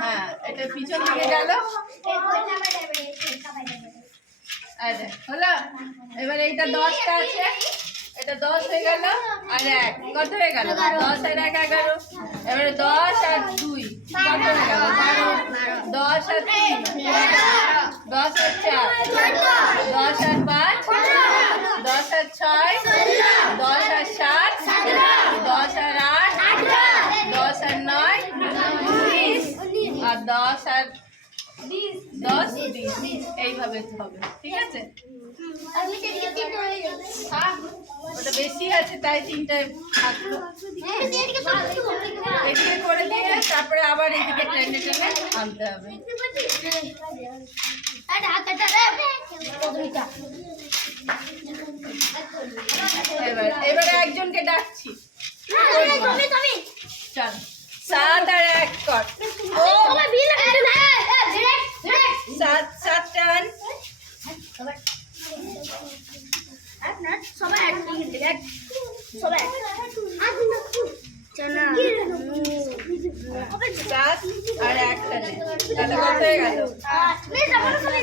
হ্যাঁ, এটা পিছন দিকে গেল। হলো। এবার এইটা 10টা আছে, এটা 10 হয়ে গেল আর 1 কত হয়ে গেল? 10 আর 1 11। এবারে 10 আর 2 কত হয়ে গেল? 12। 10 আর 3 10 আর 4 10 আর 5 10 আর 6 10 আর 7 10 আর 8 10 আর 9 19 আর 10 আর 10 20 এইভাবে হবে। ঠিক আছে? ওটা বেশি আছে তাই 3টায় থাকলো। এদিকে করে দিয়ে তারপরে আবার এদিকে টেনে টেনে আনতে হবে। এবারে একজনকে ডাকছি। চল 7 আর 1 কর। 7 টান। সবাই এক সবাই 7 আর 1 টানে তাহলে কত হয়ে গেল?